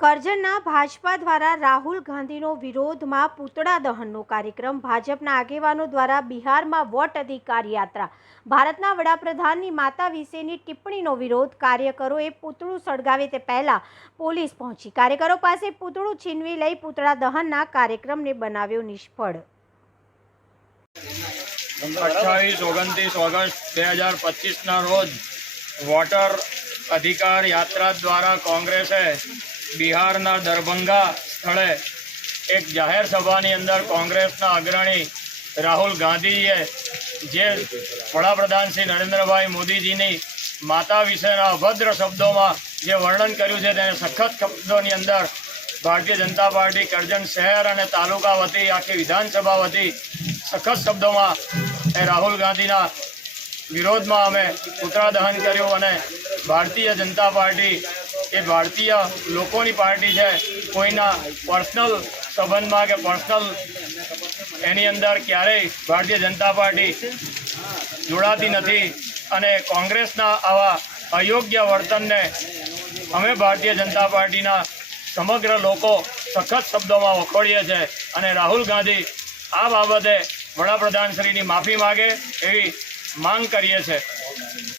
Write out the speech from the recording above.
કરજણના ભાજપા દ્વારા રાહુલ ગાંધીનો વિરોધમાં પૂતળા દહનનો કાર્યક્રમ। ભાજપના આગેવાનો દ્વારા બિહારમાં વોટ અધિકાર યાત્રા। ભારતના વડાપ્રધાનની માતા વિશેની ટિપ્પણીનો વિરોધ। કાર્યકરોએ પૂતળું સળગાવે તે પહેલા પોલીસ પહોંચી કાર્યકરો પાસે પૂતળું છીનવી લઈ પૂતળા દહનના કાર્યક્રમને બનાવ્યો નિષ્ફળ। 28-29 ઓગસ્ટ 2025 રોજ વોટર અધિકાર યાત્રા દ્વારા કોંગ્રેસે બિહારના દરભંગા સ્થળે એક જાહેર સભાની અંદર કોંગ્રેસના અગ્રણી રાહુલ ગાંધીએ જે વડાપ્રધાન શ્રી નરેન્દ્રભાઈ મોદીજીની માતા વિશેના અભદ્ર શબ્દોમાં જે વર્ણન કર્યું છે તેને સખત શબ્દોની અંદર ભારતીય જનતા પાર્ટી કરજણ શહેર અને તાલુકા વતી આખી વિધાનસભા વતી સખત શબ્દોમાં રાહુલ ગાંધીના વિરોધમાં અમે પૂતળા દહન કર્યું અને ભારતીય જનતા પાર્ટી એ ભારતીય લોકોની પાર્ટી છે। કોઈના પર્સનલ સંબંધમાં કે પર્સનલ એની અંદર ક્યારેય ભારતીય જનતા પાર્ટી જોડાતી નથી અને કોંગ્રેસના આવા અયોગ્ય વર્તનને અમે ભારતીય જનતા પાર્ટીના સમગ્ર લોકો સખત શબ્દોમાં વખોડીએ છીએ અને રાહુલ ગાંધી આ બાબતે વડાપ્રધાનશ્રીની માફી માગે એવી માંગ કરીએ છીએ।